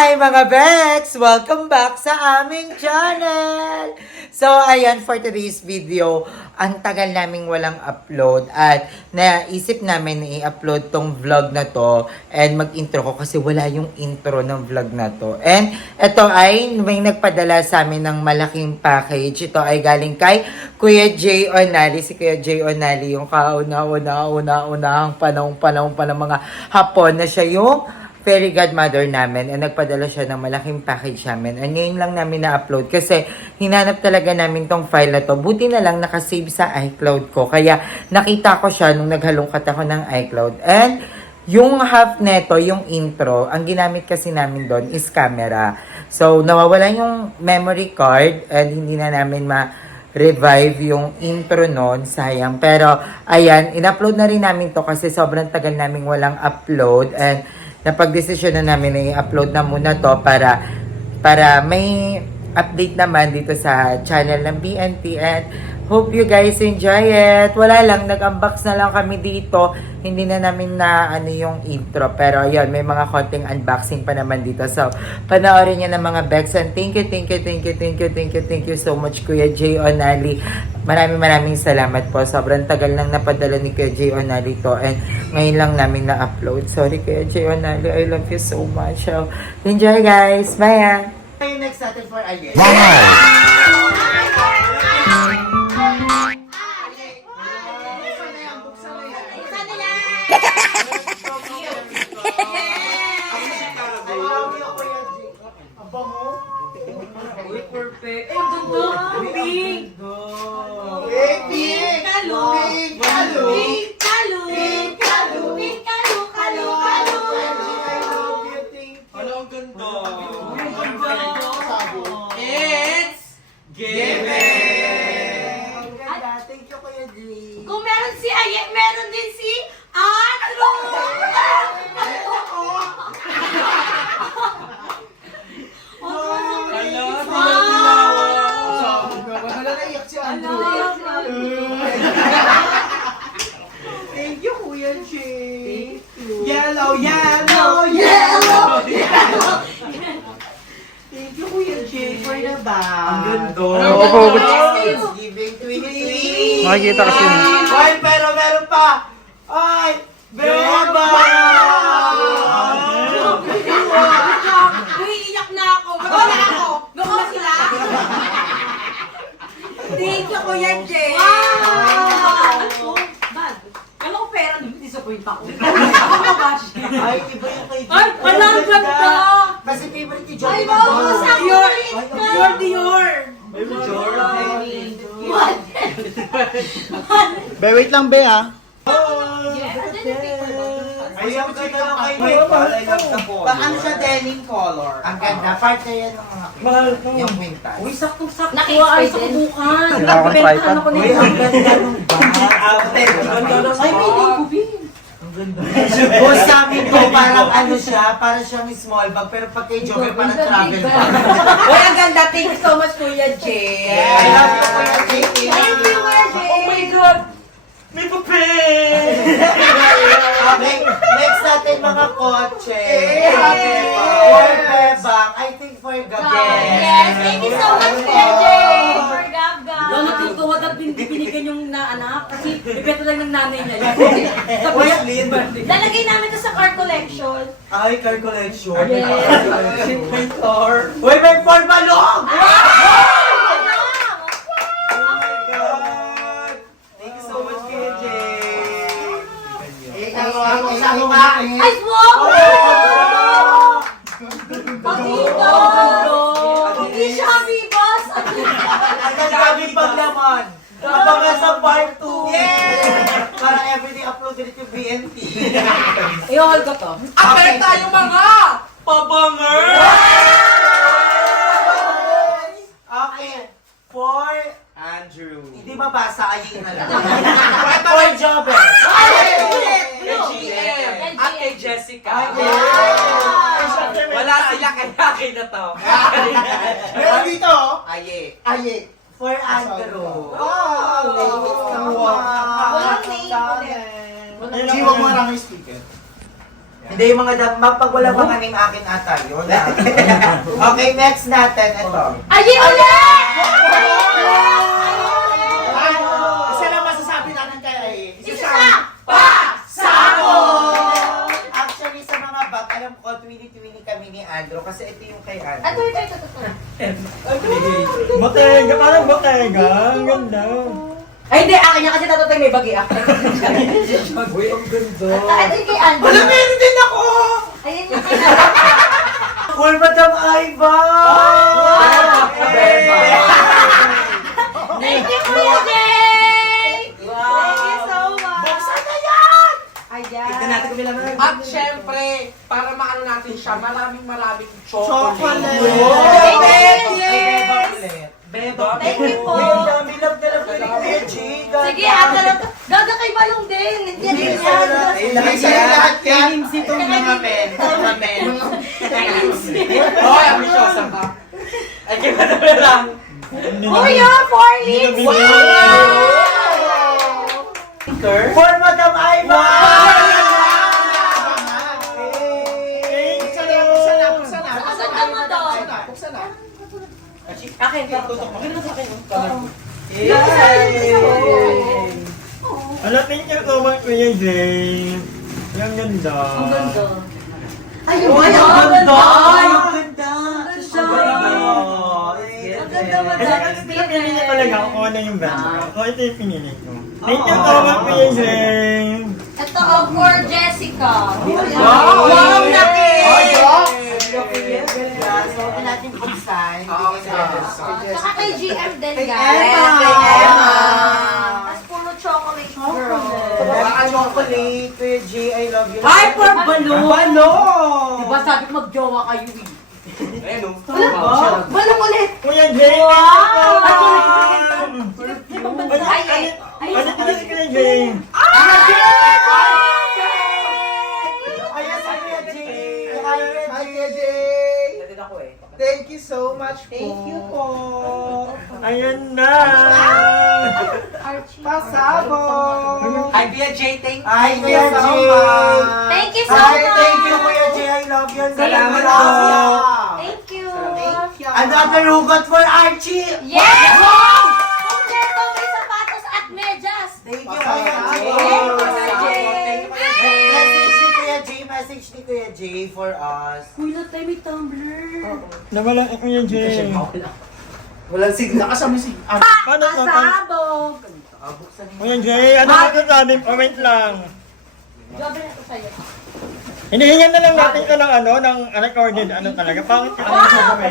Hi mga Bex! Welcome back sa aming channel! So, ayan, for today's video, ang tagal naming walang upload at naisip namin na i-upload tong vlog na to and mag-intro ko kasi wala yung intro ng vlog na to. And ito ay may nagpadala sa amin ng malaking package. Ito ay galing kay Kuya Jay Onali. Si Kuya Jay Onali, yung kauna-unahang panahon pa ng mga Hapon na siya yung fairy godmother namin and nagpadala siya ng malaking package namin. And ngayon lang namin na-upload kasi hinanap talaga namin tong file na to. Buti na lang nakasave sa iCloud ko. Kaya nakita ko siya nung naghalongkat ako ng iCloud. And yung half neto, yung intro, ang ginamit kasi namin doon is camera. So nawawala yung memory card and hindi na namin revive yung intro nun, sayang. Pero ayan, in-upload na rin namin to kasi sobrang tagal naming walang upload and napag-desisyon na namin na i-upload na muna to para may update naman dito sa channel ng BNT and hope you guys enjoy it. Wala lang, nag-unbox na lang kami dito. Hindi na namin na yung intro. Pero ayun, may mga konting unboxing pa naman dito. So, panoorin nyo ng mga Bex. And thank you so much, Kuya Jay Onali. Maraming salamat po. Sobrang tagal lang napadala ni Kuya Jay Onali to. And ngayon lang namin na-upload. Sorry, Kuya Jay Onali. I love you so much. So, enjoy guys. Bye! Next natin for Aye. Perfect. Eh, ang ganda! Pink! Pink! Kalo! Pink! Kalo! Pink! Kalo! Pink! Kalo! Pink! Kalo! Kalo! Ano ang ganda? Ang ganda! It's given! Ang ganda. Thank you, Kuya G. Kung meron si Aye, meron din si Andrew! Thank you, Kuya G. Yellow, yellow, Yellow! Thank you, Kuya Jay, for the bag. Ang ganda. Oo, It's giving 23. Makikita kasi. Ay, pero meron pa. Ay, beba! Uy, iyak na ako! Gawa na ako! Gawa sila! Thank you, Kuya Jay! Wow! Bag. Alam ko pera, disappoint ako. Ay, iba yung kay G. Ay, wala, ang ganda! Kasi favorite ni Ay, Joey. wow! Sakto Dior. rin ka! Dior! What? Be, wait lang, Be, ha? Ay, ang ganda ng kay Ano siya denim color? Ang ganda. Part na yan ng mga yung quintas. Uy, saktong-sakto. Naki-expert sa kubukan. Wala akong Bentahan tripod. ako Uy, nito. ang ganda ng bag. Ay, may likubin. O sa amin po, parang ano siya, parang siyang small bag, pero pag kay Joker, parang travel bag. Uy, ang ganda. Thank you so much, Kuya Jay. I love you, Kuya Jay. Thank you, Kuya Jay. Oh my God! May papel! Okay, next natin mga kotse. Yay! For Bebang, I think for Gabi. Yes, thank you so much, Kuya Jay. For Gab-Gab. Yung natutuwa at binigyan yung naanak kasi ibeto lang ng nanay niya. Uy, Lynn. Lalagay namin ito sa car collection. Ay, car collection. Yes. May car. Uy, may formalong! Ano? Oh my God! Thank you so much, Kuya Jay. Ano nga? Ay, wow! Pagkita! Hindi siya Vivas! Ang dami paglaman. Abangan sa part 2. Yay! Para everyday upload ulit yung BNT. I-hold ko to. Apel tayo mga pabanger! Okay. For Andrew. hindi mabasa, ayin na lang. For Jobber. GM at kay Jessica. Ay, Wala sila kaya akin na to. meron dito. Aye. Ayin. For Andrew. Oh, thank you so much. Walang name ulit. G, wag mo marami speaker. Hindi, yung mga pag wala mga name akin ata yun. Okay, next natin. Ito. Ayun ulit! Isa lang masasabi natin kay Isa! Actually, sa mga bag, alam ko, twini-twini kami ni Andrew kasi ito yung kay Andrew. Ito. Botega, parang botega. Ang ganda. Ay, hindi. Akin niya kasi tatutay may bagi ako. Uy, ang ganda. Ito yung kay Andrew. Wala, meron din ako! Ayun yung kay Andrew. Full Madam Aiba! Thank you, Kuya Jay! Thank you so much! Buksan na yan! Ayan. At syempre, para maano natin siya, maraming chocolate. Beba. Thank you po. Dami love na love ka ni Kuya G. Sige, ata lang. Gaga kay Balong din. Hindi yan. Lagay sa'yo lahat yan. Itong mga men. Mga men. Hoy, ambisyosa ka. Ay, kaya na lang. Kuya, 4 lips! For Madam Aiba! Saan ka mo to? Akin, tutok mo. Gano'n sa akin. Ala, thank you so much, Kuya Jay. Ang ganda. Ang ganda. Ayun, Ay, ang ang ganda! ganda! Ang ganda! Ang Ang ganda, ganda! Kasi kasi pinili niya talaga ako kung ano yung brand ko. So, ito yung pinili ko. Thank you so much, Kuya Jay. Ito ang for Jessica. Wow, laki! So, natin buksan. Saka kay GM din, Kay guys. Emma. Kay Emma. Tapos puro chocolate girl. Baka chocolate, Kuya G, I love you. Ay, for balloon. Balon! Diba sabi ko magjowa kayo eh. Ayun, no? Balloon ulit. Kuya Jay, Wow! thank you so Ay, much. ay, ay. Ano ito si Kuya Jay? Ayan si Kuya G. Hi, Kuya G. Nandito ako eh. Thank you so much po. Thank you po. Ayan na. Archie. Pasabog. Hi, Kuya J, thank you. Hi, Kuya G. Thank you so Hi, much. thank you, Kuya G. I love you. Salamat po. Thank you. Another hugot for Archie. Yes! Kompleto, may sapatos at medyas. Thank you, Kuya G. Thank you, Kuya G. Message ni Kuya J. Message ni Kuya J for us. Kuya, tayo may tumbler. Nawala si Kuya Jay. Walang signal. Nakasama si... Paano to? Pasabog. Kuya Jay, ano masasabi? Comment lang. Jobe na ito sa'yo. Hinihingan na lang natin ito ng ano, ng recorded ano talaga. Pangit ka ano sa kami.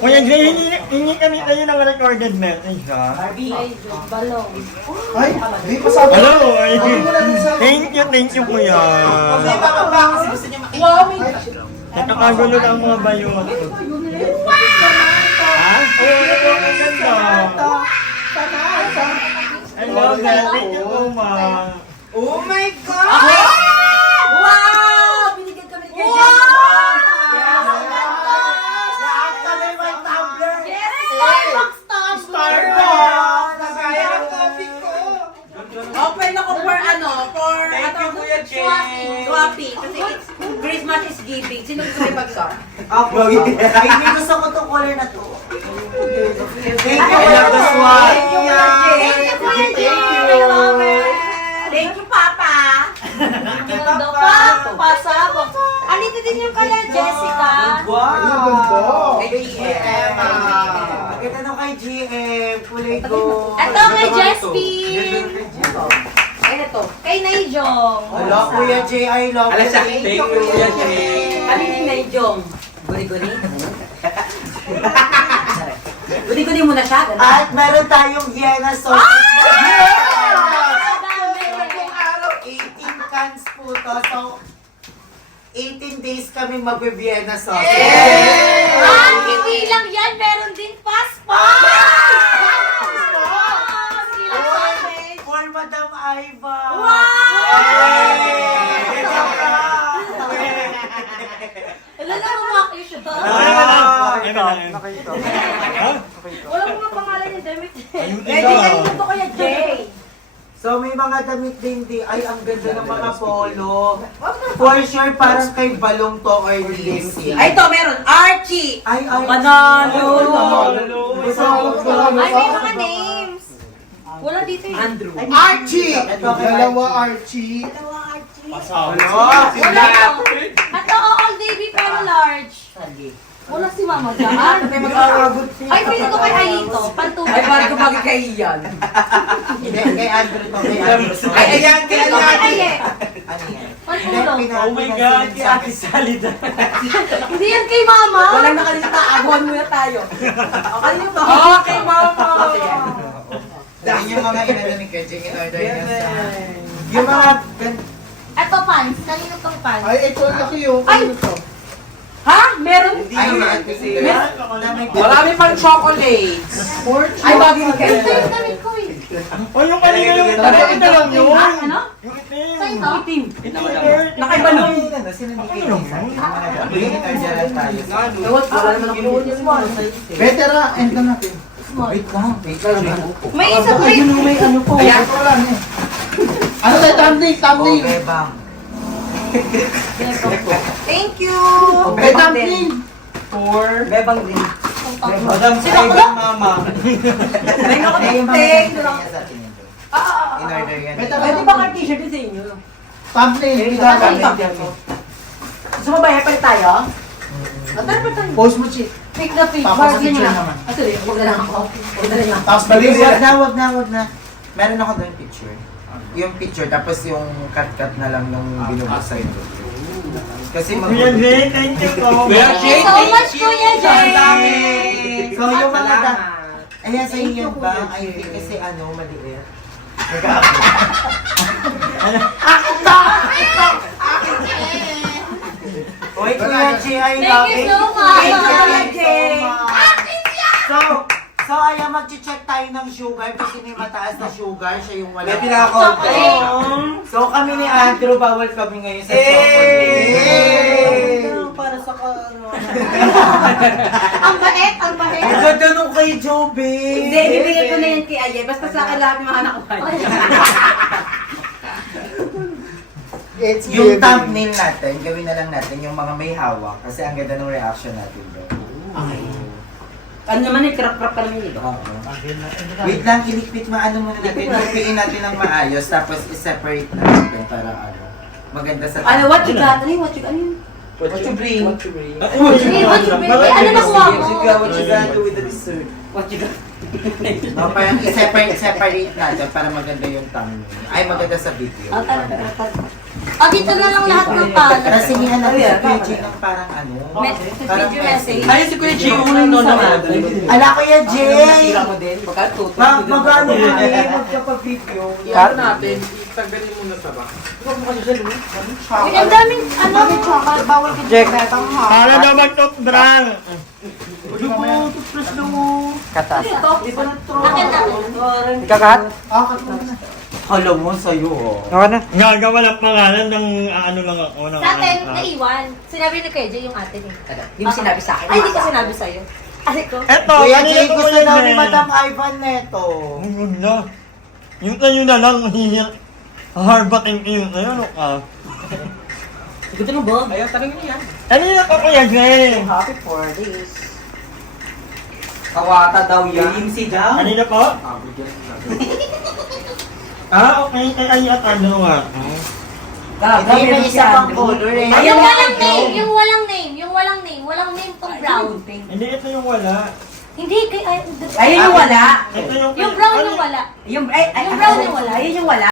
Kuya Jay, hingi kami tayo ng recorded message ha. Ay, balong. Ay, di pa sabi. Hello, ay, thank you kuya. Problema ka ba? Kasi gusto niya makita. Wow, may... Nakagulo ang mga bayo. Ha? Ang ganda. I love that. Thank you so much. Oh my God! Wow! Binigyan kami ni Kuya. Yes! Lahat kami may tumbler. Yes! Starbucks tumbler. Starbucks! Nagaya ang coffee ko. Open ako for ano? For Thank you, Kuya J. Swappy. Kasi Christmas is giving. Sino gusto may pag-swap? Ako. Ay, hindi gusto ko itong color na to. Thank you, Kuya Baswan. Thank you, Kuya Jay. Thank you, Kuya Jay. I love it. Thank you, Papa. Ganda pa. Pasabog. Alito din yung kala, Jessica. Wow! Kay GM. Maganda nung kay GM. Kulay go. Ito kay Jespin. Ay, ito. Kay Naijong. Hello, Kuya J. I love Alam you. siya, thank you, Kuya J. Kami ni Naijong. Guni-guni. Guni-guni muna siya. ganun. At meron tayong Vienna sausage. Dami. Araw, 18 cans po to. So, 18 days kami mag-Vienna sausage. Ah, hindi lang yan. Meron din passport. Silang sausage. For Madam Aiba. Alala mo mga siya. Ha? Wala mo nga pangalan yung damit. Ayun Eh, di kanino to kaya Jay? So may mga damit din di. Ay, ang ganda ng mga polo. For sure, parang kay Balong to or Lizzy. Ay, ito, meron. Archie! Ay, Manalo! Ay, Ay, may mga names. Wala dito eh. Andrew. Archie! Ito, kay Dalawa Archie. Wala ito. Ito, all baby pero large. Wala si Mama dyan. Ay, pili ko kay Aito. Pantubig. Ay, bago bagay kay Ian. Hindi, kay Andrew to. Kay Andrew to. Ay, ayan, kay Pili ko kay Alani. Aye. Ano yan? Pantulong. Oh my God, kay Ate Sally na. Hindi yan kay Mama. Walang nakalita, aguhan muna tayo. Oh, kay Mama. Dahil yung mga inano ni Kajing in-order niya sa... Yung mga... Ito, pants. Kanino tong pants? Ay, ito laki yung Ay! ano to. Ha? Meron? Ay, Marami pang chocolates. Ay, bagay ni Ito Kaya. yung damit ko eh. O yung kanina yung ito lang yun. Ano? Yung itim. Sa ito? Ito yung Nakaibalong. Wala naman ako yun. Betera, end na natin. Wait lang. May isa pa Ayun yung may ano po. Ayan. Ano tayo, thumbnail, thumbnail. Bebang. Thank you! Eh, thumbnail. Bebang din. Madam, sa ibang mama. May Yung mga nakating. niya sa atin yun. In-order yan. Pwede ba ka t-shirt din sa inyo? Thumbnail, Ano bigyan. yung gusto mo ba palit tayo? Tara pa tayo. Post mo, Chick. Pick na pick. Tapos Mark picture yun na. naman. Ah, sorry. Huwag na lang ako. Huwag na lang ako. Tapos Wag balik na. Meron ako doon picture. Yung picture, tapos yung cut-cut na lang nung binubukas sa'yo. Kasi Kuya Jay, thank you po. Kuya Jay, So much, Kuya Jay! Ang dami. So yung mga Salamat. Ayan sa inyo ba? Ay, hindi kasi maliit. Uy, Kuya Jay, I love Thank you it. so much, Thank you, Kuya thank you Jay. so much. So ayan, mag-check tayo ng sugar kasi may mataas na sugar, siya yung wala. May pinaka-konti. So kami ni Andrew, bawal kami ngayon sa Eh! Para sa ano. Ang bait, ang bait. Ang ganda nung kay Joby. Hindi, bibigay ko na yan kay Aye. Basta sa akin lahat yung mga nakuha niya. It's Yung given. thumbnail natin, gawin na lang natin yung mga may hawak kasi ang ganda ng reaction natin doon. Ano naman eh, krap-krap pa naman yun. Wait lang, ilikpit maano muna natin. Lupiin natin ng maayos tapos i-separate natin para maganda sa Ano, what you got? Ano yun? What you got? Ano yun? What you bring? Hindi, what you bring? Ano nakuha mo? What you gonna do with the dessert? What you got? No, parang i-separate natin para maganda yung thumbnail. Ay, maganda sa video. Ah, tara. Dito na lang lahat ng pala. Tapos singihan natin sa PG ng parang Video message. Ayun si Kuya Jay, unang nanonood. Ala, Kuya Jay! Nasira mo din. Pagkatuto. Magano kami, magkapag-video. Cut natin. Itanggalin mo na sa box. Uy, ang daming, ano? Bawal ka dyan. Para daw mag-toothbrush. Katas. Akin natin. Ikakat? Hala mo sa'yo, oh. Gagawa lang pangalan ng ano lang ako. ng- Sa atin, naiwan. Sinabi ni Kuya Jay yung atin eh. Hindi mo sinabi sa akin. Ay, hindi ko sinabi sa'yo. Ay, ko. Eto, Kuya kanina Jay, ko gusto yun daw ni eh. Madam Ivan neto. Ang ganda. Yung tayo na lang, hihiyak. Harbating yung na yun, ka. Gusto mo ba? Ayaw, tanongin niya. Kanina ko Kuya Jay. Happy for this. Kawata daw yan. Imsi daw. Kanina po? Okay. Ay, at ano nga. Hindi, may isa pang color eh. Yung walang name, yung walang name, yung walang name, walang name tong brown. Hindi, ito yung wala. Hindi, kay, Ayun yung wala. Ito yung... yung brown yung wala. Yung Yung brown yung wala. Ayun yung wala.